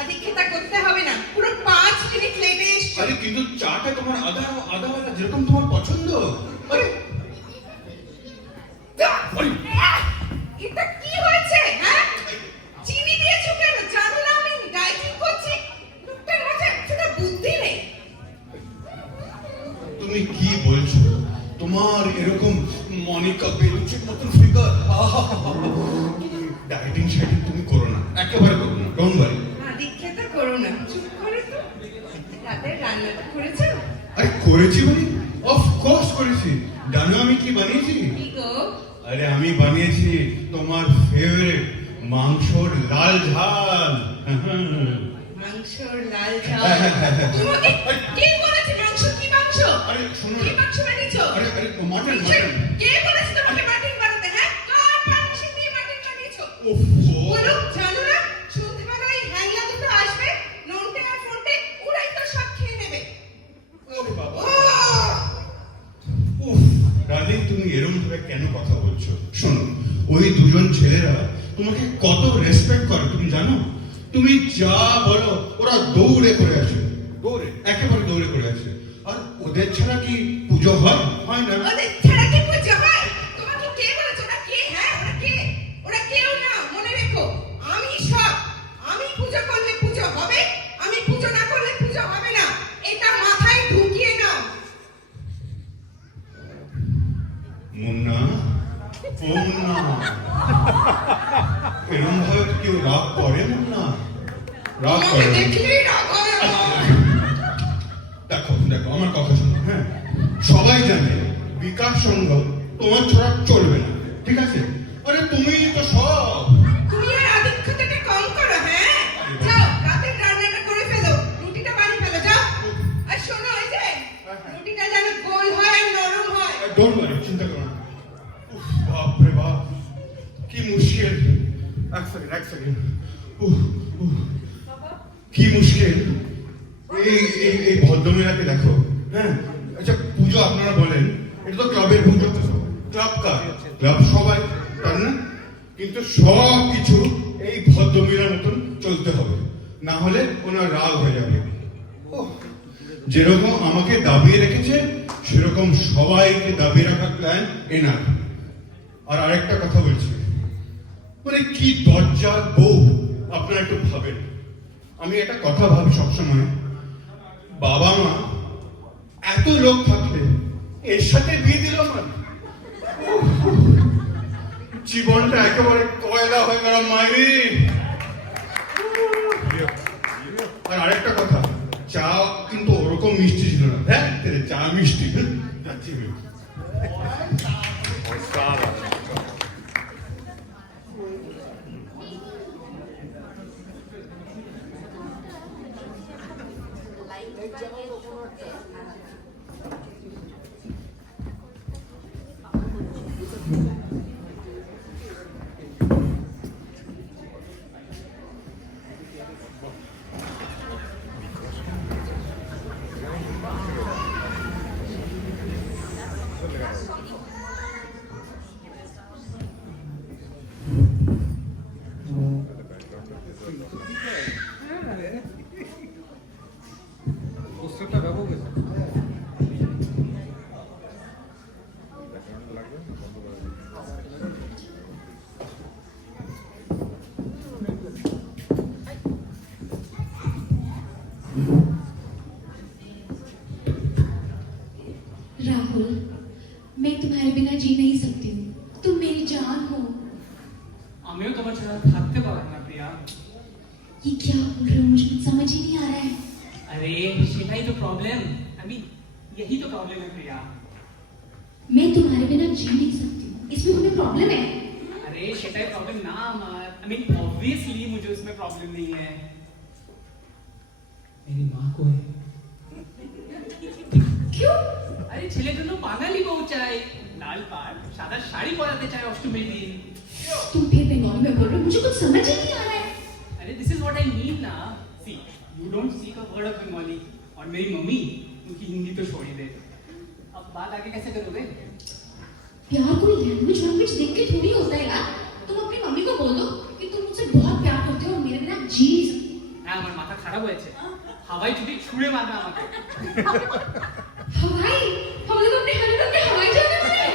আদিক্ষেতা করতে হবে না, পুরো 5 মিনিট লেটে এসছো। আরে কিন্তু চাটা তোমার আদা আদা वाला যেরকম তোমার পছন্দ। আরে এটা কি হয়েছে? হ্যাঁ, চিনি দিয়েছো কেন? জানো না আমি ডায়েটিং করছি। লোকটার মাঝে সেটা বুদ্ধি নেই। তুমি কি বলছো? তোমার এরকম মনিকা বেলুচির মতন ফিগার, ডায়েটিং শাইটিং তুমি করো না, একেবারে করো না, ডোন্ট ওয়ারি। আদিক্ষেতা করো না, চুপ করে তো। রাতে রান্নাটা করেছো? আরে করেছি মানে, অফ কোর্স করেছি। জানো আমি কি বানিয়েছি? কি গো? আরে আমি বানিয়েছি তোমার ফেভারিট মাংসর লাল ঝাল। মাংসর লাল ঝাল? তোমাকে কে বলেছে মাংস? কি মাংস? আরে শোনো কি না, মাংস বানিয়েছো? আরে মাটন নিশ্চয়ই মাটন। কে বলেছে তোমাকে মাটন বানাতে? হ্যাঁ, কার পারমিশন দিয়ে মাটন বানিয়েছো? ওফ, বলো, জানো না সন্ধ্যাবেলা এই হ্যাংলা দুটো আসবে, নন্টে আর ফন্টে, ওরাই তো সব খেয়ে নেবে। ওরে বাবা। ওহ! উফ, ডার্লিং তুমি এরকম ভাবে কেন কথা বলছো? শোনো, ওই দুজন ছেলেরা তোমাকে কত রেসপেক্ট করে তুমি জানো? তুমি যা বলো ওরা দৌড়ে করে আসে, দৌড়ে, একেবারে দৌড়ে করে আসে। আর ওদের ছাড়া কি পুজো হয়? হয় না। ওদের ছাড়া কি পুজো হয়? তোমাকে কে বলেছে ওরা কে? হ্যাঁ, ওরা কে? ওরা কেউ না, মনে রেখো। আমি সব। আমি পুজো করলে পুজো হবে, আমি পুজো না করলে পুজো হবে না। এটা মাথায় ঢুকিয়ে নাও। মুন্না, ও মুন্না, এরকম ভাবে কেউ রাগ করে? মুন্না রাগ তোমাকে করে না। দেখলেই রাগ হয় আমার। দেখো দেখো আমার কথা শোনো, হ্যাঁ, সবাই জানে বিকাশ সংঘ তোমার ছাড়া চলবে না, ঠিক আছে? আরে তুমি তো সব। তুমি আর আদিক্ষতাটা কম করো, হ্যাঁ? যাও, রাতের রান্নাটা করে ফেলো, রুটিটা বানিয়ে ফেলো, যাও। আর শোনো, ওই যে রুটিটা যেন গোল হয় আর নরম হয়। ডোন্ট ওয়ারি, চিন্তা করো না। উফ, বাপ রে বাপ, কি মুশকিল। এক সেকেন্ড। উফ, উফ, কি মুশকিল। এই এই এই ভদ্রমেলাকে দেখো, হ্যাঁ। আচ্ছা, পুজো আপনারা বলেন এটা তো ক্লাবের পুজো, ক্লাব সবাই, তাই না? কিন্তু সব কিছু এই ভদ্রমেলার মতন চলতে হবে, না হলে ওনার রাগ হয়ে যাবে। ওহ, যেরকম আমাকে দাবিয়ে রেখেছে সেরকম সবাইকে দাবিয়ে রাখার প্ল্যান এনার। আর আরেকটা কথা বলছি, মানে কি দরজার বউ আপনারা একটু ভাবেন। আমি একটা কথা ভাবি সবসময়, বাবা মা এত লোক থাকলে এর সাথে বিয়ে দিল না, জীবনটা একেবারে কয়লা হয়ে গেল মাইরি। আর আরেকটা কথা, চা কিন্তু ওরকম মিষ্টি ছিল না। হ্যাঁ, চা মিষ্টি। যাচ্ছি আমি। পুস্তকটা ব্যবহার করেছে। राहुल, मैं तुम्हारे बिना जी नहीं सकती हूँ। तुम मेरी जान हो। আমিও তোমার ছাড়া থাকতে পারবো না প্রিয়া। ये क्या बोल रहे हो? मुझे कुछ समझ ही नहीं आ रहा है। अरे সেটাই তো প্রবলেম। यही तो प्रॉब्लम है प्रिया। मैं तुम्हारे बिना जी नहीं सकती हूँ। इसमें कोई प्रॉब्लम है? अरे সেটাই প্রবলেম না আমার। ऑब्वियसली मुझे उसमें प्रॉब्लम नहीं है। मेरी माँ को है। क्यों? अरे ছেলের জন্য বাঙালি বউ চাই, লাল পাড় সাদা শাড়ি পরাতে চাই অষ্টমীর দিন। तुम फिर बंगाली में बोल रहे हो, मुझे कुछ समझ ही नहीं आ रहा है। अरे this is what I mean ना। See you don't speak a word of Bengali और मेरी मम्मी उनकी हिंदी तो छोड़ ही दे। अब बात आगे कैसे करोगे? प्यार कोई लैंग्वेज देख के थोड़ी होता है यार। तुम अपनी मम्मी को बोल दो कि तुम मुझसे बहुत प्यार करते हो और मेरे बिना जी। আমার মাথা খারাপ হয়েছে, হাওয়াই ছুটি ছুঁড়ে মারবে আমাকে। हवाई हम लोग अपने हनीमून पे हवाई जाने वाले हैं।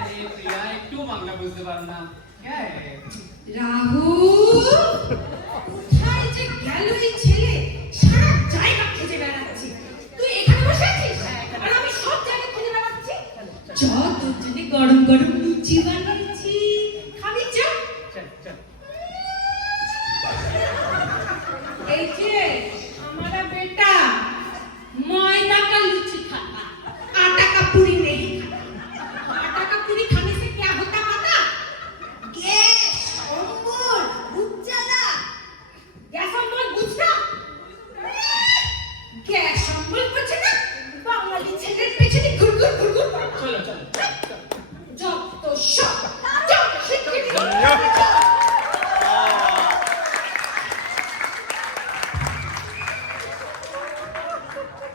আরে প্রিয়া, একটু বাংলা বুঝতে পারো না? হ্যাঁ, রাহুল, কোথায় যে গেল এই ছেলে? সারা জায়গা খুঁজে বেড়াচ্ছি। তুই এখানে বসে আছিস আর আমি সব জায়গা খুঁজে বেড়াচ্ছি। যা, তোর জন্য গরম গরম লুচি বানিয়েছি, খাবি? যা। চল চল। এই যে हमारा बेटा मैदा का लूची खाता, आटा का पूरी नहीं खाता। आटा का पूरी खाने से क्या होता पता? गैस, अम्बल, उज्जला। गैस अम्बल बुझना? गैस अम्बल बुझे ना? बांगाली ছেলের পেছনে ঘুরঘুর ঘুরঘুর করে। চলো চলো চলো। যত সব, যত শিক্ষিত।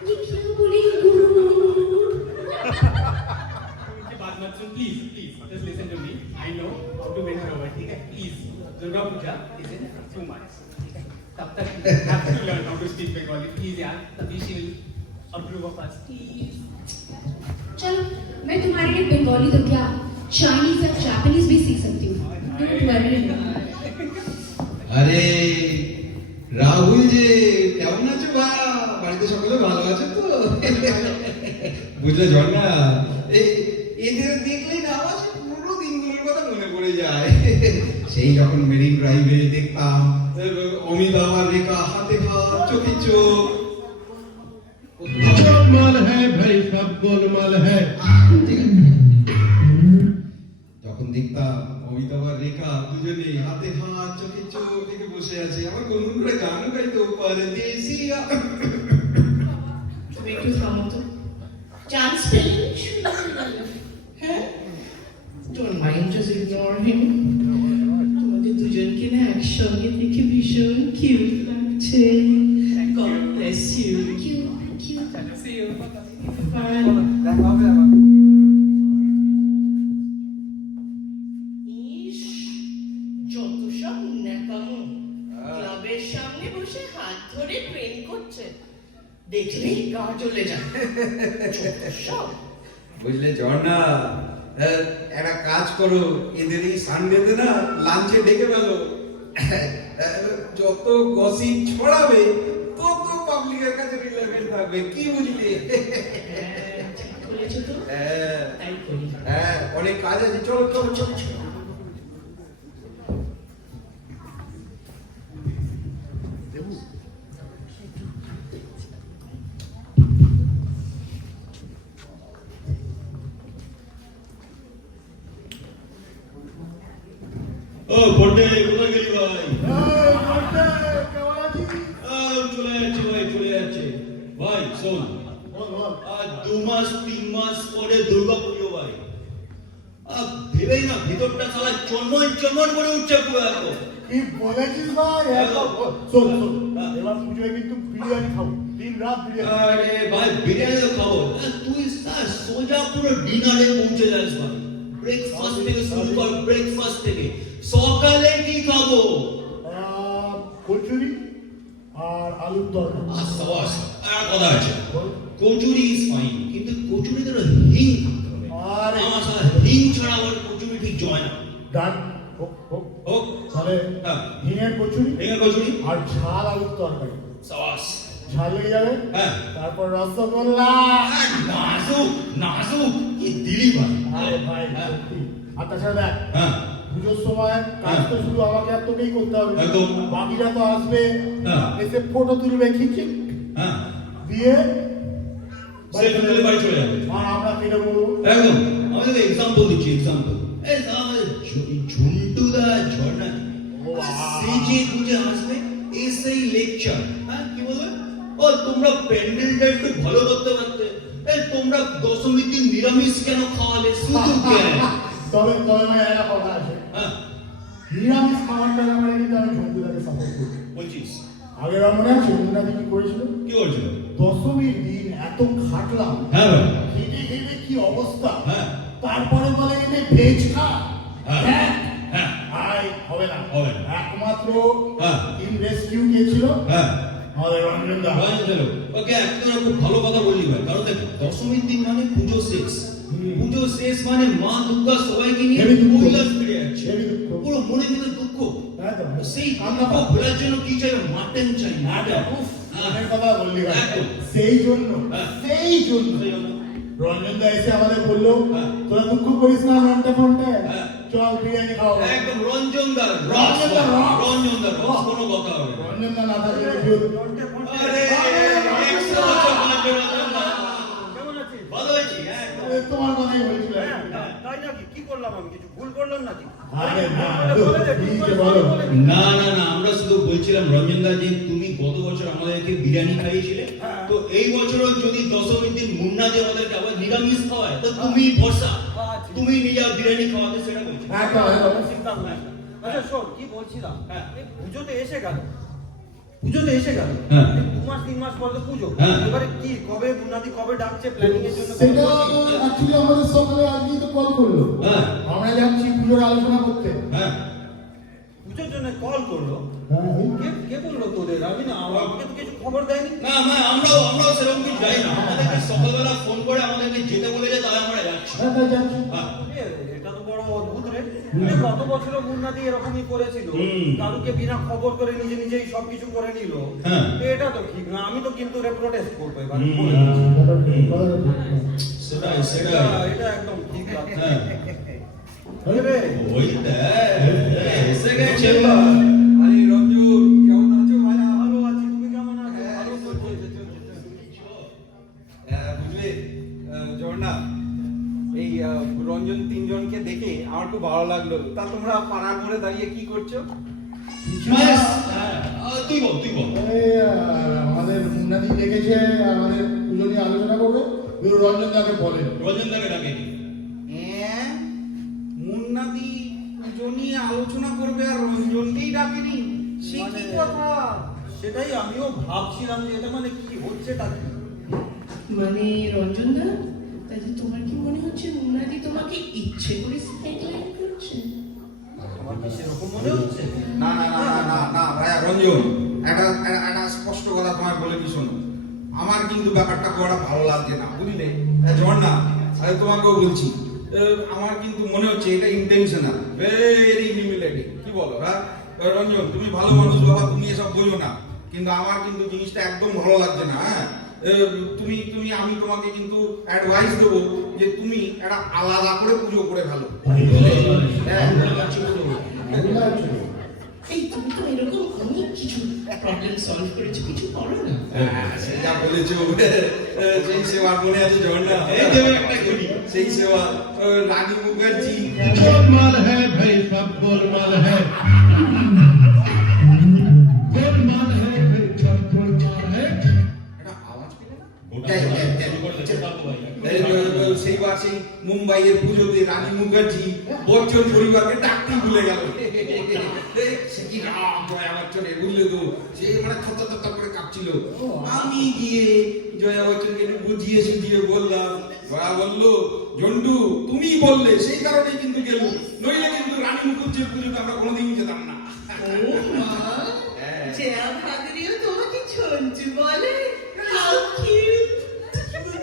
ये क्या बोले गुरु? उनकी बात मत सुन, please please just listen to me. I know how to win her over, ठीक है? Please, Durga Puja is in 2 months, ठीक है? तब तक have to learn how to speak Bengali, please यार, तभी she will approve of us, please. चलो मैं तुम्हारे लिए बंगाली तो क्या चाइनीज और जापानीज भी सीख सकती हूँ। Don't worry. আরে রাহুল যে কেমন আছো? বা বাড়িতে সকলে ভালো আছে তো? বুঝলে ঝর্ণা, এদের দেখলেই না আমার সেই পুরো দিনগুলোর কথা মনে পড়ে যায়। সেই যখন মেরিন ড্রাইভে দেখতাম অমিতাভ আর রেখা হাতে হাত চোখে চোখ। गोलमाल है भाई, सब गोलमाल है। ঠিক আছে। যখন দেখতাম অমিতাভ আর রেখা দুজনে হাতে হাত চোখে চোখ রেখে বসে আছে, আমার গুনগুন গান গাইতো পরদেশিয়া। তুমি একটু থামো তো। চান্স পেলেন শুনে ফেললেন। হ্যাঁ? Don't mind, just ignore him. তোমাদের দুজনকে না একসঙ্গে দেখে ভীষণ কিউট লাগছে। God bless you. Thank you, thank you. चलो, see you, bye bye। Bye. দেখা হবে আবার। ইস, যত সব ন্যাকামো। ক্লাবের সামনে বসে হাত ধরে প্রেম করছে, দেখলেই গা জ্বলে যায়। যত সব। বুঝলে ঝর্ণা, একটা কাজ করো, এদের এই সানডেতে না লাঞ্চে ডেকে ফেলো। যত গসিপ ছড়াবে তত পাবলিকের কাছে রিলেভেন্ট থাকবে, কি বুঝলি? হ্যাঁ, ঠিক বলেছো তো। হ্যাঁ তাই করি। হ্যাঁ, অনেক কাজ আছে, চলো চলো চলো চলো। ও বড়ে কোথায় গেলি ভাই? চলে যাচ্ছে ভাই, চলে যাচ্ছে ভাই। শোন, আর 2 মাস 3 মাস পরে দুর্গা পুজো ভাই। ভেবেই না ভিতরটা সারা চন্মন চন্মন করে উঠছে পুরো এখন। কি বলেছিস ভাই? শোন শোন, এবার পুজোয় কিন্তু বিরিয়ানি খাবো, দিন রাত বিরিয়ানি। আরে ভাই বিরিয়ানি তো খাবো, তুই সোজা পুরো ডিনারে পৌঁছে যাস ভাই। ব্রেকফাস্ট থেকে শুরু কর, ব্রেকফাস্ট থেকে সকালে কি খাবো? কচুরি আর আলুর তরকারি। সাবাস, আর কথা আছে, কচুরি ইজ ফাইন, কিন্তু কচুরিতে হিং থাকতে হবে। আরে আমার সাথে হিং ছাড়া আমার কচুরি ঠিক জয় না। ডান, হোক হোক। হোক, তাহলে হ্যাঁ। হিঙের কচুরি হিঙের কচুরি আর ঝাল আলুর তরকারি। সাবাস। ঝাল লেগে যাবে। হ্যাঁ। তারপর রসগোল্লা। নাজুক নাজুক কি দিলি ভাই। আরে ভাই হ্যাঁ। সত্যি। আর তাছাড়া দেখ, হ্যাঁ পুজোর সময় কাজ তো শুধু আমাকে আর তোকেই করতে হবে। একদম। বাকিরা তো আসবে, হ্যাঁ। এসে ফটো তুলবে, খিচিক হ্যাঁ, দিয়ে সেলফি তুলে বাড়ি চলে যাবে। আর আমরা কেটে বলবো। একদম, আমি তোকে এক্সাম্পল দিচ্ছি, এক্সাম্পল। এই আমাদের ঝুন্টুদা ঝর্ণা সেজে গুজে আসবে, এসেই লেকচার। হ্যাঁ, কি বলবে? ও তোমরা প্যান্ডেলটা একটু ভালো করতে পারতে, এই তোমরা দশমীর দিন নিরামিষ কেন খাওয়ালে, শুধু কেন? তবে তবে ভাই একটা কথা আছে, হ্যাঁ, নিরামিষ খাবারটা আমরা কিন্তু আমি ঝন্টুদাকে সাপোর্ট করি। বলছিস আগের মনে আছে ঝন্টুদাকে কি করেছিল? কি বলছিল? দশমীর দিন এত খাটলাম, হ্যাঁ ভাই, খেটে খেটে কি অবস্থা, হ্যাঁ। তারপরে বলে এনে ভেজ খা। হ্যাঁ। হ্যাঁ। হ্যাঁ। আয় হবে না, হবে না। একমাত্র হ্যাঁ। রেস্কিউ কে ছিল? হ্যাঁ আমাদের রঞ্জন দা। ওকে একদম খুব ভালো কথা বললি ভাই, কারণ দেখ দশমীর দিন মানে পুজো শেষ, পুজো শেষ মানে মা দুর্গা সবাইকে নিয়ে Heavy দুঃখ। কৈলাস ফিরে যাচ্ছে, Heavy দুঃখ। পুরো মনে মনে দুঃখ। একদম। সেই দুঃখ ভোলার জন্য কি চাই? মাটন চাই, মাটন। মনের কথা বললি ভাই। একদম। সেই জন্য হ্যাঁ। সেই জন্য রঞ্জন দা এসে আমাদের বললো হ্যাঁ। তোরা দুঃখ করিস না ফ্রন্টে ফ্রন্টে, হ্যাঁ। চল বিরিয়ানি খাও। একদম রঞ্জনদার রঞ্জনদার রস। রঞ্জনদার রস, কোনো কথা হবে না। রঞ্জন দা না থাকলে কেউ আরে 100 বছর বাঁচবে রঞ্জনদা। কেমন আছিস? ভালো আছি, একদম। তোমার কথাই বলছিল। তাই নাকি? কি করলাম আমি? কিছু ভুল করলাম নাকি? আরে না, বলে দে, ঠিক বলে দে, বলো। বলে দে। না না না, আমরা শুধু বলছিলাম রঞ্জনদা যে তুমি গত বছর আমাদেরকে বিরিয়ানি খাইয়েছিলে, হ্যাঁ। তো এই বছরও যদি দশমীর দিন মুন্না দিয়ে আমাদেরকে আবার নিরামিষ খাওয়ায় তো তুমি ভরসা, আচ্ছা। তুমি নিজে বিরিয়ানি খাওয়াতে, সেটা বলছি। একদম, একদম। চিন্তা করিস না। আচ্ছা শোন, কি বলছিলাম, হ্যাঁ। এই পুজোতে এসে গেল, পুজোতে এসে গেল, হ্যাঁ। 2 মাস 3 মাস পরে তো পুজো। হ্যাঁ। এবারে কি কবে মুন্নাদি কবে ডাকছে প্ল্যানিং এর জন্য? সেটা অ্যাকচুয়ালি আমাদের সকালে আজকেই তো কল করলো। হ্যাঁ। আমরা যাচ্ছি পুজোর আলোচনা করতে। হ্যাঁ পুজোর জন্য কল করলো। হ্যাঁ, কে বললো তোদের? আমি না, আমাকে তো কিছু খবর দেয়নি। না না, আমরাও সেরকম কিছু যাই না, আমাদেরকে সকালবেলা ফোন করে আমাদেরকে যেতে বলে যায়, তাহলে আমরা যাচ্ছি। হ্যাঁ, তাই যাচ্ছি। হ্যাঁ। এটা তো বড় অদ্ভুত রে। গত বছরও মুন্নাদি এরকমই করেছিল, হুম। কারুকে বিনা খবর করে নিজেই সবকিছু করে নিল। হ্যাঁ। এটা তো ঠিক না, আমি তো কিন্তু প্রোটেস্ট করবো এবার। হুম। কথাটা ঠিক, কথাটা ঠিক। সেটাই সেটাই। এটা একদম ঠিক কথা। হ্যাঁ। রে, ওই দেখ, এসে গেছে। আরে রঞ্জন, কেমন আছো ভাই? ভালো আছি, তুমি কেমন আছো? ভালো চলছে, বুঝলে ঝর্ণা, এই রঞ্জন তিনজনকে দেখে আমার খুব ভালো লাগলো। তা তোমরা পাড়া করে দাঁড়িয়ে কি করছো? মায়েস, তুই বল তুই বল। এই, আমাদের মুন্নাদি ডেকেছে আমাদের পুজো নিয়ে আলোচনা করবে। রঞ্জন দাকে বলেন। রঞ্জন দাকে ডাকেনি। হ্যাঁ, মুন্নাদি পুজো নিয়ে আলোচনা করবে আর রঞ্জনকেই ডাকেনি, সে কি কথা? সেটাই আমিও ভাবছিলাম যে এটা মানে কি হচ্ছেটা কি। মানে রঞ্জন দা, তাহলে তোমার কি মনে হচ্ছে মুন্নাদি তোমাকে ইচ্ছে করে সাইডলাইন করছে? আমার কি সেরকম মনে হচ্ছে? না না না না না না ভাইয়া রঞ্জন, একটা স্পষ্ট কথা তোমায় বলে কি শোনো, আমার কিন্তু ব্যাপারটা খুব একটা ভালো লাগছে না, বুঝলে ঝর্ণা, আমি তোমাকেও বলছি, আমার কিন্তু মনে হচ্ছে এটা ইন্টেনশনাল, ভেরি হিউমিলেটিং। কি বলো? হ্যাঁ রঞ্জন, তুমি ভালো মানুষ বাবা, তুমি এসব বোঝো না, কিন্তু আমার কিন্তু জিনিসটা একদম ভালো লাগছে না। হ্যাঁ আমি তোমাকে কিন্তু অ্যাডভাইস দেবো যে তুমি একটা আলাদা করে পুজো করে ফেলো। এই তুমি তো এরকম অনেক কিছু প্রবলেম সলভ করেছো, কিছু করো না। সেটা বলেছো, সেই সেবা মনে আছে ঝর্ণা, এই দেবে একটা ঘড়ি। সেই সেবা রানী মুখার্জি। गोलमाल है भाई, सब गोलमाल है, गोलमाल है भाई, सब गोलमाल है। একটা আওয়াজ পেলে না? গোটা শুরু করে দিচ্ছে বাবু ভাই। সেইবার সেই মুম্বাইয়ের পুজোতে রানী মুখার্জি বচ্চন পরিবারকে ডাকতেই ভুলে গেল। সে কি রাম জয়া বচ্চনের, বুঝলে তো, সে মানে থত করে কাঁপছিল। আমি গিয়ে জয়া বচ্চনকে একটু বুঝিয়ে সুঝিয়ে বললাম, জয়া বললো জন্টু তুমি বললে সেই কারণেই কিন্তু গেল, নইলে কিন্তু রানী মুখার্জির পুজোতে আমরা কোনোদিন যেতাম না। ও মা, জয়া ভাদুরীও তোমাকে ছঞ্চু বলে? How cute!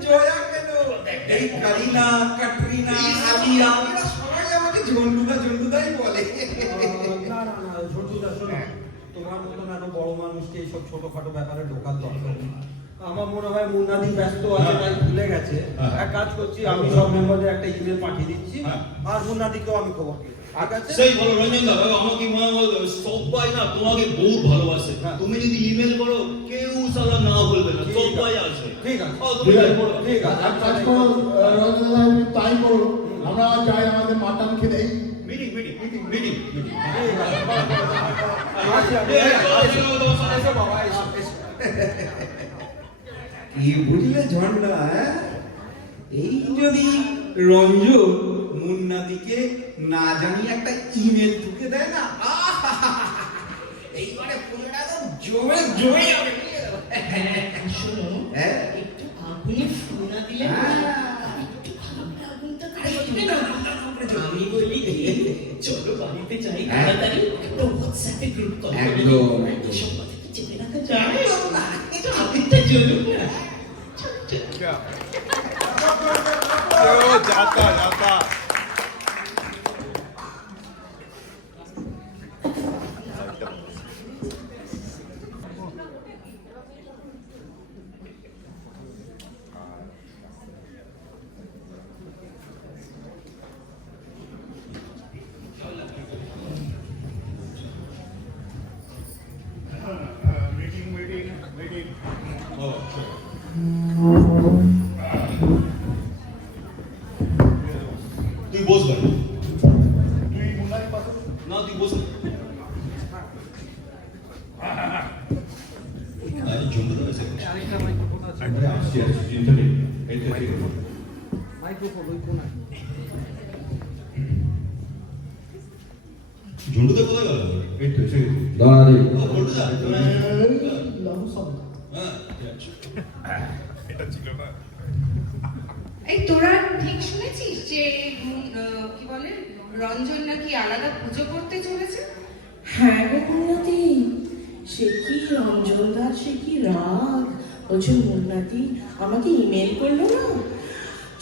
জয়া কেন, এই কারিনা, ক্যাটরিনা, আলিয়া, এরা সবাই আমাকে ঝন্টুদাই বলে। না না না, ঝন্টুদা শোনো, তোমার মতন এত বড় মানুষকে এইসব ছোটখাটো ব্যাপারে ঢোকার দরকার নেই। আমার মনে হয় মুন্নাদি ব্যস্ত আছে, তাই ভুলে গেছে। এক কাজ করছি, আমি সব মেম্বারদের একটা ইমেল পাঠিয়ে দিচ্ছি, আর মুন্নাদিকেও আমি খবর দিই। ঠিক আছে? সেই ভালো রঞ্জন দা, আমাকে মনে হয় সবাই না তোমাকে বহুত ভালোবাসে। তুমি যদি ইমেল করো কেউ সালা না বলবে না, সবাই আছে। ঠিক আছে, তুমি ঠিক আছে, করো। ঠিক আছে। এক কাজ করো, রঞ্জন দা তুমি তাই করো। আমরা চাই আমাদের মাটন খেতে। মিটিং ঠিক আছে, আচ্ছা, এসো বাবা, এসো, এসো। কি বুঝলে ঝর্ণা, এই যদি রঞ্জন মুন্নাদিকে না জানিয়ে একটা ইমেল ঢুকে দেয় না, এইবারে পুরোটা তো জমে যাবে। শোনো, হ্যাঁ? একটু আগুনে ফুল না দিলে না, একটু ভালো করে আগুনটা ধরবে না। আমি বলি কি, চলো বাড়িতে যাই, তাড়াতাড়ি একটা হোয়াটসঅ্যাপে গ্রুপ কল একদম, এসব কথা কি চেপে রাখা যায় না এটা আবেগটা চলুক না जाता जाता मीटिंग তুই বস ভাই তুই মুন্নাকে পাঠাবো না তুই বস আরে ঝুমুর আছে আরেকটা মাইক্রোফোন আছে আসছি চিন্তা নেই এই তো ঠিক আছে মাইক্রোফোন ওই কোনায় ঝুমুরটা কোথায় গেল এই তো এসে গেছি দাঁড়ালে বলটুদা লাভু সব হ্যাঁ এটা ছিল না এই তোরা ঠিক শুনেছিস যে কি বলে রঞ্জন নাকি আলাদা পুজো করতে চলেছে? হ্যাঁ গো মুন্নাদি, সে কি রঞ্জনদার সে কি রাগ। বলছে মুন্নাদি আমাকে ইমেল করলো না,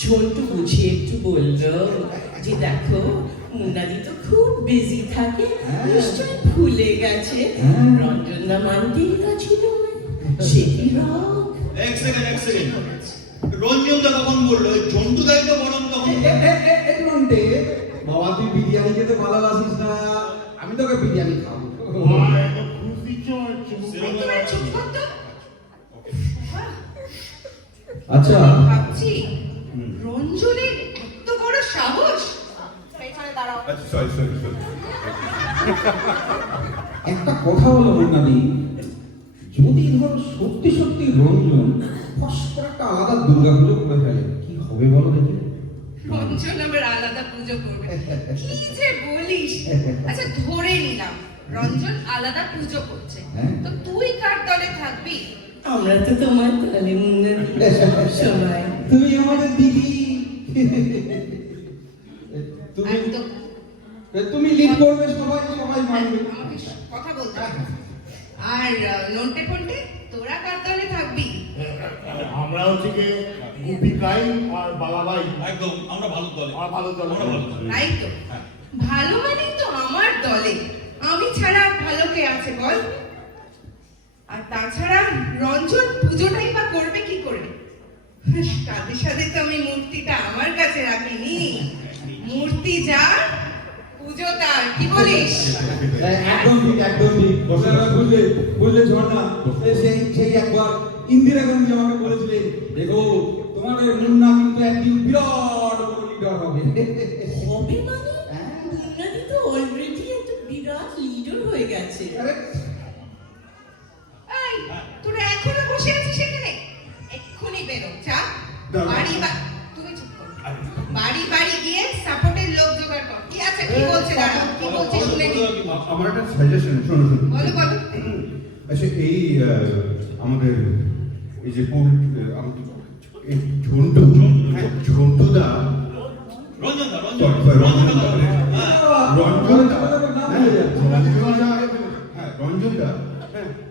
ঝন্টু বুঝিয়ে একটু বললো যে দেখো মুন্নাদি তো খুব বিজি থাকে, নিশ্চয় ভুলে গেছে। রঞ্জনদা মানতেই গেছিল, সে কি রাগ। এক সেকেন্ড রঞ্জন দা কখন বললো ঝন্টু দাই তো বরং তখন নন্টে বাবা তুই বিরিয়ানি খেতে ভালোবাসিস না, আমি তোকে বিরিয়ানি খাবো। খুশি চলছে এই তোরা চুপ কর তো। আচ্ছা ভাবছি রঞ্জনের এত বড় সাহস। পেছনে দাঁড়াও। আচ্ছা সরি একটা কথা বলো মুন্নাদি, যদি ধর সত্যি সত্যি রঞ্জন কষ্ট একটা আলাদা দুর্গা পুজো করে ফেলে কি হবে বলো দেখি? রঞ্জন আবার আলাদা পুজো করবে, কি যে বলিস। আচ্ছা ধরে নিলাম রঞ্জন আলাদা পুজো করছে, তো তুই কার দলে থাকবি? আমরা তো তোমার দলে মুন্নাদি সবাই। তুমি আমাদের দিদি, তুমি একদম। তুমি লিড করবে, সবাই সবাই মানবে। আমাকে কথা বলতে হবে। আর নন্টে ফন্টে তোরা কার দলে থাকবি? আমরা হচ্ছে কি গুপিকাই আর বালাবাই একদম আমরা ভালো দলে আর ভালো দল আমরা ভালো দলে তাই তো, ভালো মানেই তো আমার দলে, আমি ছাড়া ভালো কে আছে বল? আর তাছাড়া রঞ্জন পুজোটাই বা করবে কি করে? সাথে সাথে তো আমি মূর্তিটা আমার কাছে রাখিনি, মূর্তি যার পুজো তার, কি বলিস? একদম ঠিক বুঝলে বুঝলে ঝর্ণা, সেই একবার ইন্দিরা গান্ধী আমাকে বলেছিলেন দেখো তোমাদের মুন্না কিন্তু একদিন বিরাট বড় লিডার হবে। হবে মানে মুন্নাদি তো অলরেডি একটা বিরাট লিডার হয়ে গেছে। আরে এই তোরা এখনো বসে আছিস এখানে? এক্ষুনি বেরো, যা বাড়ি তুমি চুপ করো, বাড়ি বাড়ি গিয়ে সাপোর্টের লোক জোগাড় কর। কি আছে কি বলছে দাঁড়াও, কি বলছে শুনে নি। আমার একটা সাজেশন শোনো বলো বলো। আচ্ছা এই আমাদের এই যে এই ঝন্টুদা রঞ্জন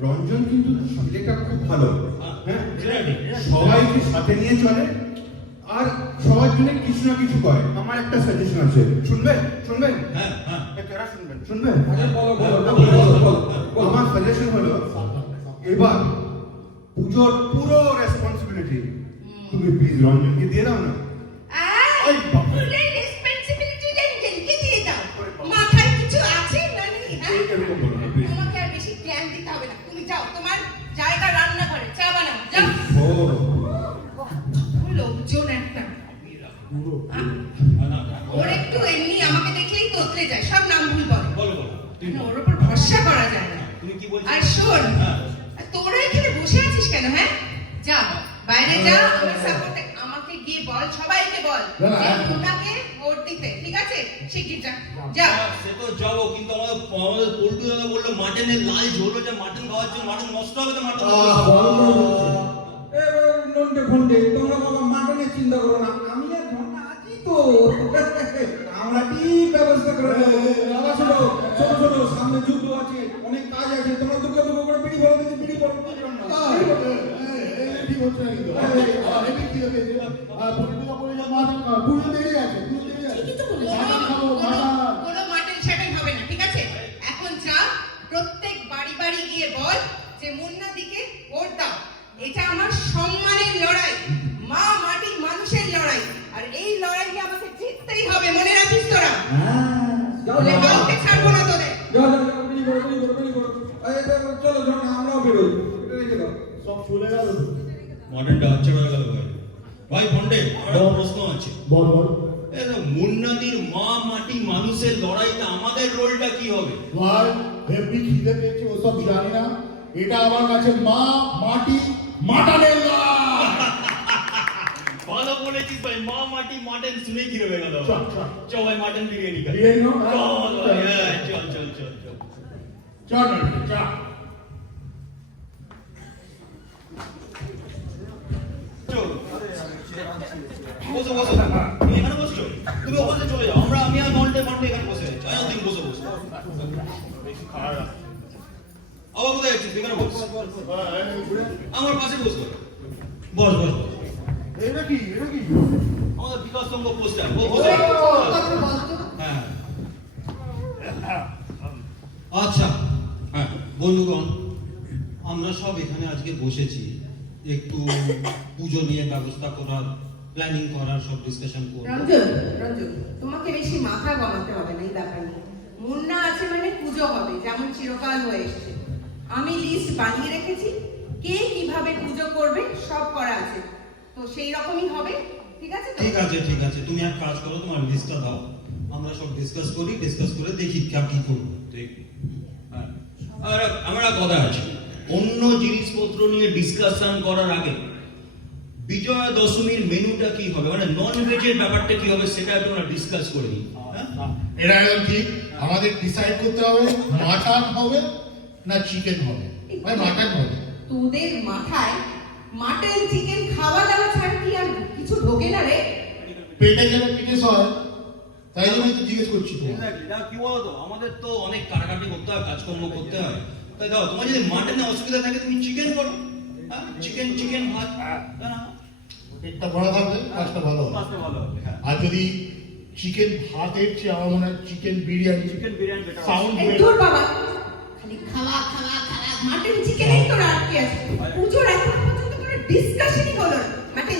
রঞ্জন কিন্তু ছেলেটা খুব ভালো, হ্যাঁ সবাইকে সাথে নিয়ে চলে আর সবার জন্য কিছু না কিছু করে। আমার একটা সাজেশন আছে, শুনবেন? হ্যাঁ কারা শুনবেন? বলো। আমার সাজেশন হলো এবার পুজোর পুরো রেসপন্সিবিলিটি তুমি প্লিজ রঞ্জনকে দিয়ে দাও না। ওই বাবা। পুরো রেসপন্সিবিলিটি রঞ্জনকে দিয়ে দাও। মাথায় কিছু আছে না নেই? হ্যাঁ? এরকম বলো না প্লিজ। তোমাকে আর বেশি জ্ঞান দিতে হবে না, তুমি যাও তোমার জায়গা রান্না করে চা বানাও, যাও। লোকজন একটা ওর একটু এমনি আমাকে দেখলেই তোতলে যায়, সব নাম ভুল বলে। বলো ওর উপর ভরসা করা যায় না। তুমি কি বলছো? আর শোন, আর তোরা এখানে বসে আছিস কেন? হ্যাঁ যা বাইরে যা, আমার সাপোর্টে আমাকে গিয়ে বল, সবাইকে বল যে মুন্নাকে ভোট দিতে, ঠিক আছে? শিগগির যা যা। সে তো যাবো, কিন্তু আমাদের পল্টু দাদা বললো মাটনের লাল ঝোল হচ্ছে, মাটন খাওয়ার জন্য। মাটন নষ্ট হবে তো মাটন নন্টে ফন্টে তোমরা বাবা মাটনের চিন্তা করো না, আমি আর ঝর্ণা আছি তো, আমরা ঠিক ব্যবস্থা করে দেবো। শোনো সামনে যুগ ঠিক হচ্ছে না কিন্তু হেভি কি হবে পরিপূর্ণ করে যা মাছ পুরো দেরি আছে ঠিকই তো বলেছো। মাটন খাবো মাটন কোনো মাটন শাটন হবে না, ঠিক আছে? এখন যা প্রত্যেক বাড়ি বাড়ি গিয়ে বল যে মুন্না দিকে ভোট দাও। এটা আমার সম্মানের লড়াই, মা মাটি মানুষের লড়াই, আর এই লড়াইকে আমাকে জিততেই হবে, মনে রাখিস তোরা। বলে কাউকে ছাড়বো না তোদের। চলো ঝর্ণা আমরাও বেরোই এটা রেখে দাও সব চলে গেল তো। মডেলটা আচ্ছা হয়ে গেল ভাই। ভাই ভন্ডে আমার একটা প্রশ্ন আছে। বল বল এই যে মুন্নাদির মা মাটি মানুষের লড়াইতে আমাদের রোলটা কি হবে? ভাই হেভি খিদে পেয়েছে ওসব জানি না, এটা আমার কাছে মা মাটি মাটনের লড়াই। ভালো বলেছিস ভাই, মা মাটি মাটন শুনে কি হবে গেল। চল, চল। চল ভাই মাটন বিরিয়ানি খাই। বিরিয়ানি নাও? চল ভাই, হ্যাঁ, চল চল চল চল। চল না চল চল। বসো বসো, তুমি এখানে বসছো, তুমি ওখানে চলে যাও, আমি আর মন্টে এখানে বসে আছি। আয় তুমি বসো বসো। আবার কোথায় যাচ্ছিস? এখানে বস, আমার পাশে বস। বস বস বস। এটা কি আমাদের বিকাশ সংঘ পোস্টার। কথা বলতো। হ্যাঁ আচ্ছা হ্যাঁ বন্ধুগণ আমরা সব এখানে আজকে বসেছি একটু পুজো নিয়ে ব্যবস্থা করার প্ল্যানিং করার সব ডিসকাশন করব রঞ্জন, তোমাকে বেশি মাথা গমাতে হবে না এই ব্যাপার নিয়ে। মুন্না আছে মানে পুজো হবে, যেমন চিরকাল হয়ে এসেছে। আমি লিস্ট বানিয়ে রেখেছি, কে কিভাবে পুজো করবে সব করা আছে, তো সেই রকমই হবে, ঠিক আছে তো? ঠিক আছে তুমি এক কাজ করো তোমার লিস্টটা দাও আমরা সব ডিসকাস করে দেখি কি করব ঠিক। হ্যাঁ। আর আমার একটা কথা আছে, অন্য জিনিসপত্র নিয়ে ডিসকাশন করার আগে বিজয়া দশমীর মেনুটা কি হবে, মানে নন ভেজের ব্যাপারটা কি হবে সেটা একটু আমরা ডিসকাস করে নিই। এটা একদম ঠিক, আমাদের ডিসাইড করতে হবে মাটন হবে না চিকেন হবে। ভাই মাটন হবে। তোদের মাথায় মাটন চিকেন খাওয়া দাওয়া ছাড়া কি আর কিছু ঢোকে না রে? পেটে গেলে পিঠে সয়, তাই জন্যই তো জিজ্ঞেস করছি তোমার। কি বলতো, আমাদের তো অনেক কাটাকাটি করতে হয়, কাজকর্ম করতে হয়, তাই দাও তোমার যদি মাটনে অসুবিধা থাকে তুমি চিকেন করো। হ্যাঁ চিকেন ভাত, তাই না? পেটটা ভরা থাকবে, কাজটা ভালো হবে। কাজটা ভালো হবে। হ্যাঁ আর যদি চিকেন ভাতের চেয়ে আমার মনে হয় চিকেন বিরিয়ানি বেটার সাউন্ড এই তোর বাবা খালি খাওয়া মাটন চিকেনই তো আটকে আছে। পুজোর এখন পর্যন্ত কোনো ডিসকাশনই হলো না। মাটন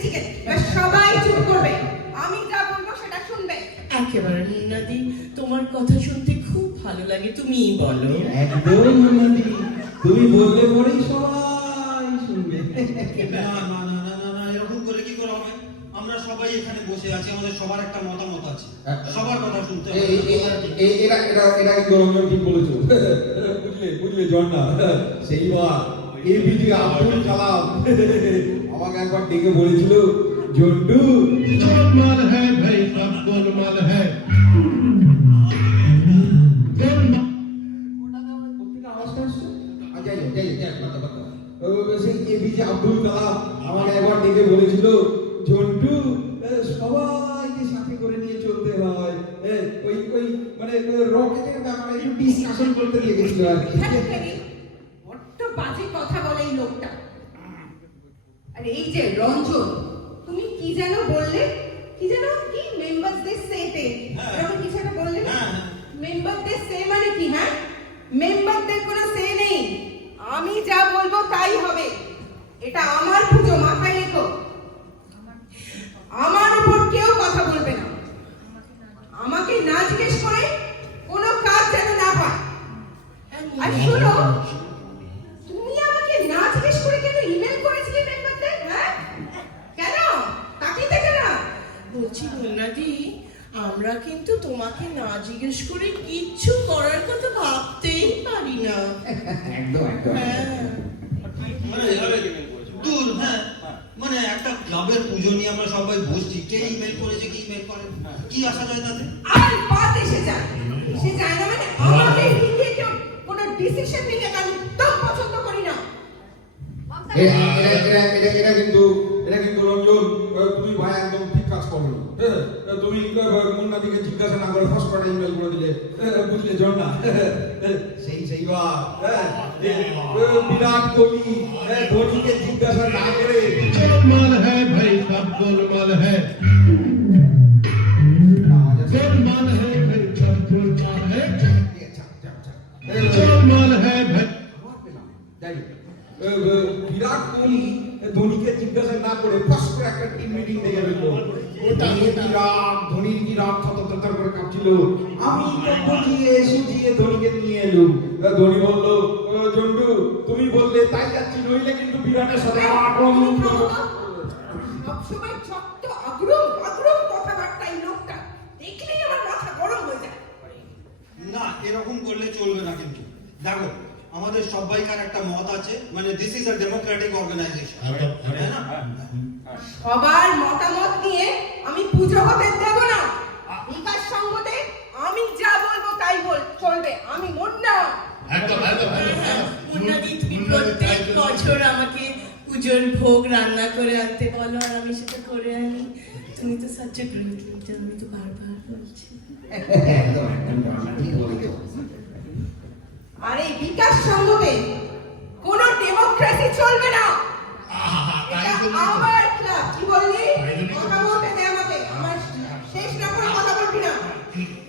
চিকেন, এবার সবাই চুপ করবে, আমি যা বলবো সেটা শুনবে। একেবারে মুন্নাদি, তোমার কথা শুনতে খুব ভালো লাগে, তুমিই বলো। একদম মুন্নাদি তুমি বললে পরেই সবাই শুনবে না এরকম করে কি করে হবে আমরা সবাই এখানে বসে আছি আমাদের সবার একটা মতামত আছে সবার কথা শুনতে হবে এটা কিন্তু রঞ্জন ঠিক বলেছো। বুঝলে ঝর্ণা সেইবার এপিজে আব্দুল কালাম আমাকে একবার ডেকে বলেছিল জন্টু गोलमाल है भाई सब गोलमाल है এপিজে আব্দুল কালাম আমাকে একবার ডেকে বলেছিল জন্টু সবাইকে সাথে করে নিয়ে চলতে হয় ওই মানে রকেটের ব্যাপারে একটু ডিসকাশন করতে লেগেছিল আর কি বড্ড বাজে কথা বলে এই লোকটা। আর এই যে রঞ্জন, তুমি কি যেন বললে, কি মেম্বারসদের সেটে এরকম কিছু একটা বললে না? মেম্বারদের সে মানে কি? হ্যাঁ, মেম্বারদের কোনো সে নেই, আমি যা বলবো তাই হবে। এটা আমার পুজো, মাথায় রেখো। আমার উপর কেউ কথা বলবে না, আমাকে না জিজ্ঞেস করে কোনো কাজ যেন না হয়। আর শোনো, তুমি আমাকে না জিজ্ঞেস করে কেন ইমেল করেছিলে মেম্বারদের? হ্যাঁ কেন? তাকিয়ে দেখে না? বলছি মুন্নাদি, আমরা কিন্তু তোমাকে না জিজ্ঞেস করে কিচ্ছু করার কথা ভাবতেই পারি না। একদম হ্যাঁ দূর হ্যাঁ মানে একটা ক্লাবের পুজো নিয়ে আমরা সবাই বসছি কে ইমেল করেছে কি ইমেল করে কি আসা যায় তাতে আর বাদ এসে যায় না মানে আমাদের দিকে কেউ কোনো ডিসিশন নিতে আমি তো পছন্দ করি না। এটা কিন্তু রঞ্জন তুমি ভাই একদম ঠিক কাজ করো। তুমি মুন্না দিকে জিজ্ঞাসা না করে ফার্স্ট পার্টি ইমেল করে দিলে, বুঝলে ঝর্ণা? সেইবার বিরাট কোহলি ধোনিকে জিজ্ঞাসা জিজ্ঞাসা না করে गोलमाल है भाई सब गोलमाल है गोलमाल है भाई सब गोलमाल है गोलमाल है भाई যাই হোক, বিরাট কোহলি ধোনিকে জিজ্ঞাসা না করে ফার্স্ট করে একটা টিম মিটিং দিয়ে গেল। ধোনির কি রাগ থরথর করে কাঁপছিল। আমি বুঝিয়ে সুঝিয়ে ধোনিকে নিয়ে এলুম। ধোনি বলল, জন্টু তুমি বললে তাই যাচ্ছি, নইলে কিন্তু বিরাটের সাথে আক্রমণ করবো। সবসময় ছোট্ট আগ্রহ আগ্রহ কথাবার্তা এই লোকটা দেখলেই আমার মাথা গরম হয়ে যায়। না এরকম করলে চলবে না কিন্তু দেখো আমাদের সবাইকার একটা মত আছে মানে this is a democratic organisation তাই না সবার মতামত নিয়ে আমি পুজো হতে দেব না। বিকাশ সঙ্গতে আমি যা বলবো তাই চলবে। আমি মুন্না। মুন্নাদি তুমি প্রত্যেক বছর আমাকে পুজোর ভোগ রান্না করে আনতে বলো আর আমি সেটা করে আনি তুমি তো সাচ এ গ্রেট লিডার আমি তো বারবার বলছি আর এই বিকাশ সঙ্গতে কোনো ডেমোক্রেসি চলবে না। এটা আমার ক্লাব। কি বললি? কথা বলতে দে আমাকে। আমার শেষ না করে কথা বলবি না।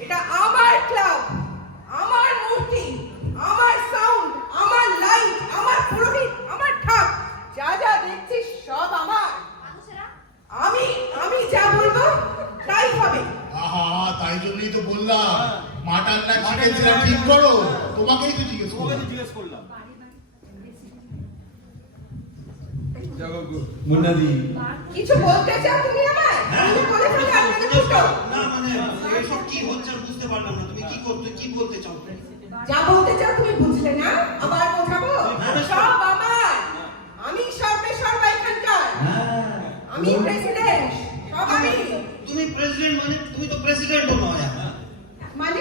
এটা আমার ক্লাব, আমার মূর্তি, আমার সাউন্ড, আমার লাইট, আমার পুরোহিত, আমার ঠাক, যা যা দেখছিস সব আমার। আমি যা বলবো তাই হবে। আহা তাই জন্যই তো বললাম মাটন না চিকেন সেটা ঠিক করো। তোমাকেই তো জিজ্ঞেস করলাম। মুন্নাদি কিছু বলতে চাও তুমি আমায়? আমি বলে ফেলে আপনাকে দুটো। না মানে এসব কি হচ্ছে আর বুঝতে পারলাম না তুমি কি বলতে চাও যা বলতে চাও তুমি বুঝলে না, আবার বোঝাবো? সব আমার। আমি সর্বে এখানকার। আমি প্রেসিডেন্ট। সব আমি। তুমি প্রেসিডেন্ট মানে তুমি তো প্রেসিডেন্টও নয় মানে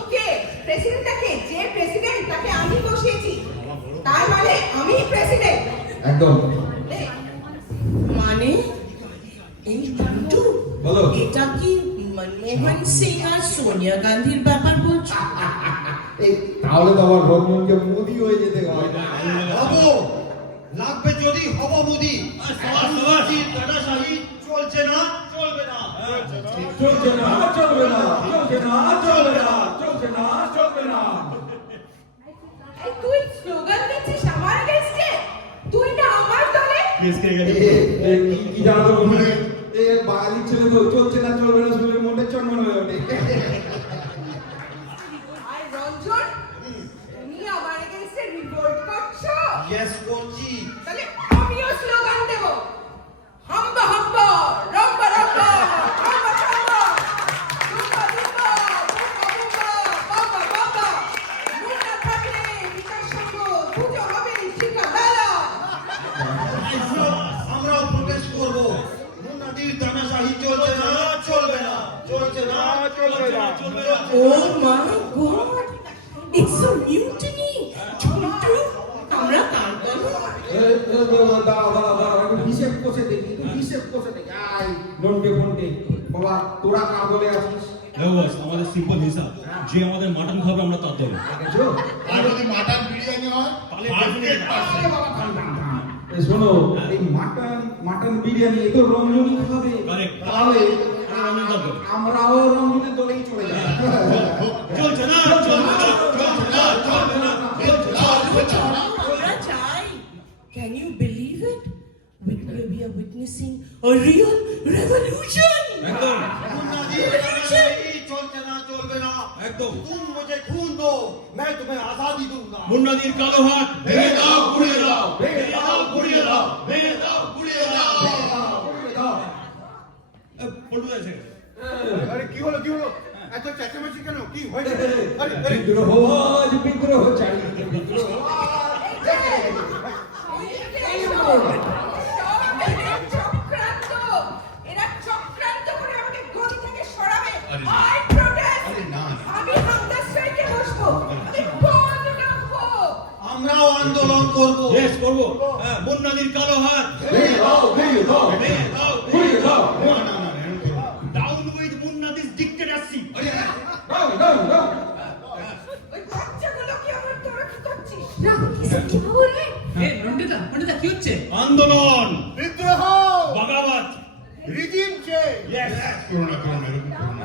ওকে প্রেসিডেন্টটাকে যে প্রেসিডেন্ট তাকে আমি বসিয়েছি, তার মানে আমি প্রেসিডেন্ট একদম। মানে এই টুটু বলো। এটা কি মনমোহন সিং আর সোনিয়া গান্ধীর ব্যাপার বলছো এই তাহলে তো আমার রঞ্জনকে মোদি হয়ে যেতে হয়। হবো লাগবে যদি হবো মোদি সমাজবাদী দাদাশাহী চলছে না চলবে না চলছে না চলবে না চলছে না চলবে না চলছে না চলবে না। এই তুই স্লোগান দিচ্ছিস আমার এগেইনস্টে? তুই না আমার দলে? কি জানো তো বাঙালি ছেলে তো চলছে না চলবে না শুনে মনে চন্মন হয়ে ওঠে। আর রঞ্জন তুমি আমার এগেইনস্টে রিভোল্ট করছো? ইয়েস করছি তাহলে আমিও স্লোগান দেব। হাম্বা হাম্বা রম্বা রম্বা হাম্বা হাম্বা দুম্বা দুম্বা বুম্বা বুম্বা বাম্বা বাম্বা। মুন্না থাকলে বিকাশ সঙ্গ পুজো হবে শিকা বেলা। আমরাও প্রোটেস্ট করব মুন্নাদির দানাশাহী চলছে না চলবে না চলছে না চলবে না Oh my God! It's a mutiny! Chhotu, আমরা কার দলে? হিসেব কষে দেখি হিসেব কষে দেখি আই নন্টে ফন্টে বাবা তোরা কার বলে আছিস? আমাদের সিম্পল হিসাব যে আমাদের মাটন খাবে আমরা তার দলে দেখেছো? আর যদি মাটন বিরিয়ানি হয় তাহলে 100%। শোনো এই মাটন বিরিয়ানি এ তো রঞ্জনই খাবে। Correct. তাহলে রঞ্জন দলে। আমরাও রঞ্জনের দলেই চলে যাই। চলছে না চলবে না চলছে না চলবে না আমরা চাই। Can you believe it? We are witnessing a real revolution! একদম মুন্নাদির দানাশাহী চলছে না চলবে না একদম তুম মুঝে খুন দো मैं तुम्हें आजादी दूंगा মুন্নাদির কালো হাত ভেঙে দাও গুড়িয়ে দাও ভেঙে দাও গুড়িয়ে দাও ভেঙে দাও গুড়িয়ে দাও পল্টু আছে আরে কি হলো এত চেঁচামেচি কেন? কি হয়েছে? আরে বিদ্রোহ আজ বিদ্রোহ চারিদিকে বিদ্রোহ। এরা চক্রান্ত করে আমাকে গদি থেকে সরাবে। আরে I protest! আরে না। আমি হামদা স্ট্রাইকে বসবো। আমি বন্ধ রাখবো। আমরাও আন্দোলন করব यस করব মুন্নাদির কালো হাত ভেঙে দাও ভেঙে দাও ভেঙে দাও ভেঙে দাও না এরকম করো না। ডাউন উইথ মুন্নাদিস ডিক্টেটরশিপ দাও দাও দাও। ওই বাচ্চাগুলো কি আমার তোরা কি করছিস? राहुल ये सब क्या हो रहा है? ए, पंडिता কি হচ্ছে? আন্দোলন, বিদ্রোহ, বাগাবাদ, রিজিম চেঞ্জ। করোনা করোনা এরকম করোনা।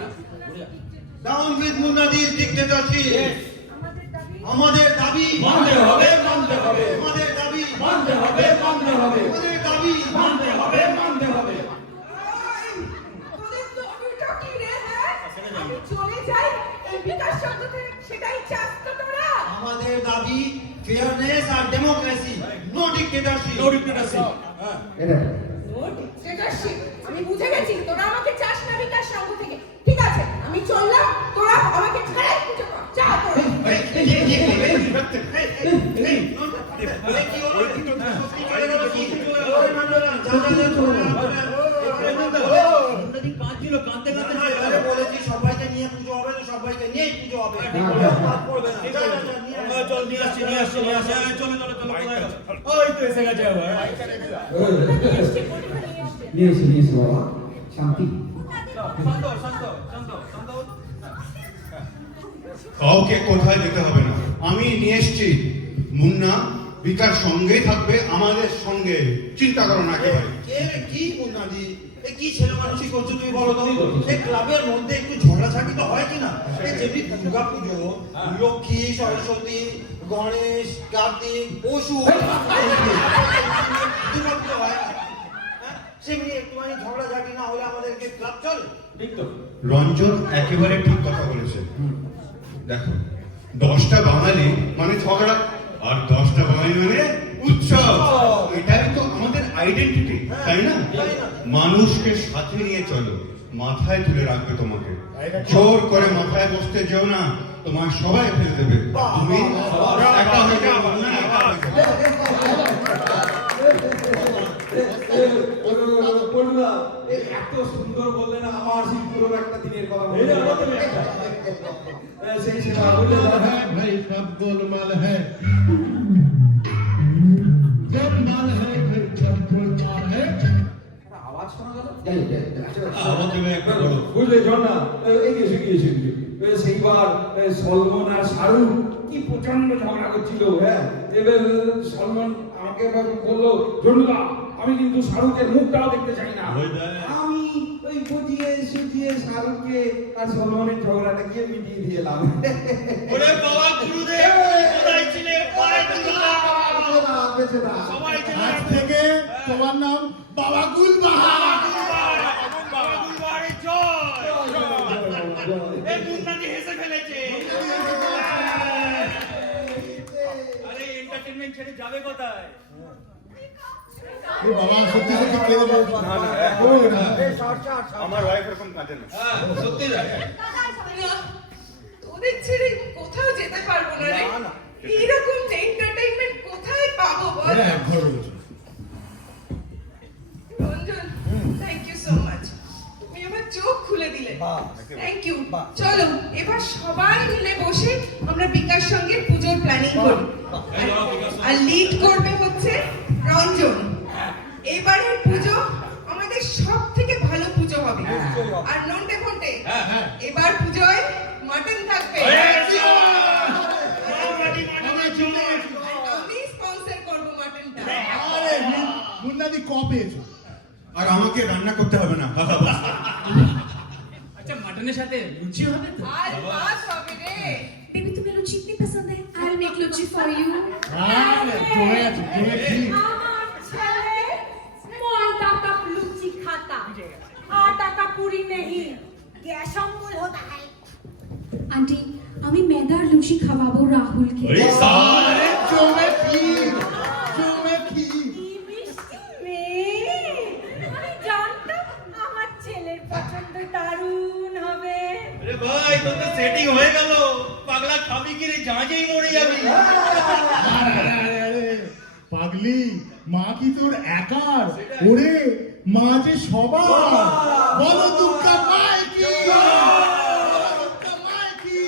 ডাউন উইথ মুন্নাদির ডিক্টেটরশিপ। আমাদের দাবি মানতে হবে, মানতে হবে, আমাদের দাবি মানতে হবে, মানতে হবে, আমাদের দাবি মানতে হবে, মানতে হবে। তোদের দাবিটা কি রে, হ্যাঁ? আমি চলে যাই, এই বিকাশ শব্দ থেকে, সেটাই চাস তো তোরা? আমাদের দাবি ফেয়ারনেস আর democracy, no dictatorship. No dictatorship. Dictatorship, আমি বুঝে গেছি তোরা আমাকে চাস না বিকাশ সংঘ থেকে। ঠিক আছে, আমি চললাম, তোরা আমাকে ছাড়াই পুজো কর। যা তোরা। বলেছি সবাইকে নিয়ে পুজো হবে, তো সবাইকে নিয়েই পুজো হবে। বাদ পড়বে না। চল নিয়ে আসছি, নিয়ে আসছি, নিয়ে আসছি। চলো চলো চলো, ওই তো এসে গেছে আবার। নিয়েছি বাবা, শান্তি। শান্ত শান্ত শান্ত শান্ত। কাউকে কোথায় যেতে হবে না, আমি নিয়ে এসছি। মুন্না বিকাশ সঙ্গেই থাকবে, আমাদের সঙ্গে। চিন্তা করো না একেবারে। কি মুন্নাদি, এ কি ছেলে মানুষই করছো তুমি বলো তো? এই ক্লাবের মধ্যে একটু ঝগড়াঝাটি তো হয় কিনা? এই যেমনি দুর্গা পুজো, লক্ষ্মী, সরস্বতী, গণেশ, কার্তিক, পশু দুর্গা পুজো হয়, হ্যাঁ? সেমনি একটুখানি ঝগড়াঝাটি না হলে আমাদেরকে ক্লাব চলে? ঠিক তো। রঞ্জন একেবারে ঠিক কথা বলেছে। দেখো, 10টা বাঙালি মানে ঝগড়া, আর 10টা বাঙালি মানে উৎসব। এটাই তো আমাদের আইডেন্টিটি, তাই না? মানুষকে সাথে নিয়ে চলো, মাথায় তুলে রাখবে তোমাকে। জোর করে মাথায় বসতে যেও না, তোমার সবাই ফেলে দেবে। তুমি একা হয়ে যাবে, না একা হয়ে যাবে। এত সুন্দর বললে না, আমার সেই পুরো একটা দিনের কথা সেই সেটা বললে है भाई, सब गोलमाल है। गोलमाल है फिर सब गोलमाल है। আওয়াজ শোনা গেল। আবার তুমি একটা বলো। বুঝলে ঝর্ণা, এগিয়ে সেইবার সলমন আর শাহরুখ কি প্রচন্ড ঝগড়া করছিল। হ্যাঁ, এবার সলমন আমাকে বললো, ঝন্ডুদা আমি কিন্তু শাহরুখের মুখটাও দেখতে চাই না। আমি ওই বুঝিয়ে সুঝিয়ে শাহরুখকে আর সলমনের ঝগড়াটা গিয়ে মিটিয়ে দিয়ে এলাম। ওরে বাবা গুরুদেব, কোথায় ছিলে? পায়ে দিলাম। সবাই ছিল। আজ থেকে তোমার নাম বাবা গুলবাহার। বাবা গুলবাহারের জয়। এই মুন্নাদি হেসে ফেলেছে। আরে এন্টারটেইনমেন্ট ছেড়ে যাবে কোথায়? এ বাবা, সত্যি সত্যি কেঁদে বলবো। না, না, আমার ওয়াইফ এরকম কাঁদে না। হ্যাঁ, সত্যি না। তোদের ছেড়ে কোথাও যেতে পারবো না রে। এরকম এন্টারটেইনমেন্ট কোথায় পাবো বল? এটা এক ঘর রয়েছে। Ranjan, thank you so much. তুমি আমার চোখ খুলে দিলে। Thank you. চলো এবার সবাই মিলে বসে আমরা বিকাশ সঙ্গে পুজোর প্ল্যানিং করি। আর লিড করবে হচ্ছে রঞ্জন। এবারের পুজো আমাদের সব থেকে ভালো পুজো হবে। আর নন্টে ফন্টে, এবার পুজোয় মাটন থাকবে। আমি স্পন্সর করবো মাটনটা। আরে মুন্নাদি ক পেয়েছো? আর আমাকে রান্না করতে হবে না। আচ্ছা, মাটনের সাথে লুচি হবে তো? আর মাছ হবে রে। Baby, तुम्हें लुची इतनी पसंद है? I'll make luchi for you. আরে জমে আছে, জমে কি? আমার ছেলে ময়দা का लुची खाता, आटा का पूरी नहीं। गैस अम्बुल होता है। आंटी, আমি মেদার লুচি খাওয়াবো রাহুলকে। ওই সারে জমে কি? জমে কি? কি মিষ্টি মেয়ে। আমি জানতাম আমার ছেলের পছন্দ দারুণ হবে। আরে ভাই, তোর তো সেটিং হয়ে গেল। পাগলা খাবি কি রে? জাঁজেই মরে যাবি। আরে পাগলি, মা কি তোর একার? ওরে মা যে সবার। বলো দুর্গা মাই কি? দুর্গা মাই কি?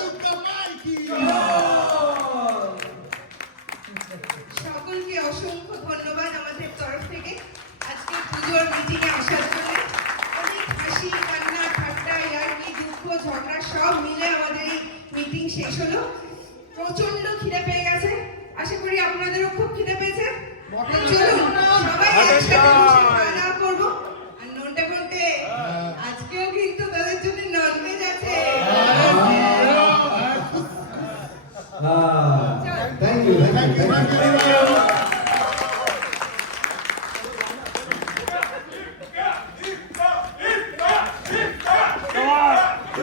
দুর্গা মাই কি? সকলকে অসংখ্য ধন্যবাদ আমাদের তরফ থেকে আজকে পুজোর মিটিংয়ে আসার জন্য। অনেক হাসি কান্না ঠাট্টা ইয়ার্কি দুঃখ ঝগড়া সব মিলে আমাদের এই মিটিং শেষ হলো। প্রচন্ড খিদে পেয়ে গেছে, আশা করি আপনাদেরও খুব খিদে পেয়েছে। চলুন সবাই একসাথে বসে খাওয়া দাওয়া করবো। আর নন্টে ফন্টে, আজকেও কিন্তু তোদের জন্য ননভেজ আছে। Thank you, thank you, thank you.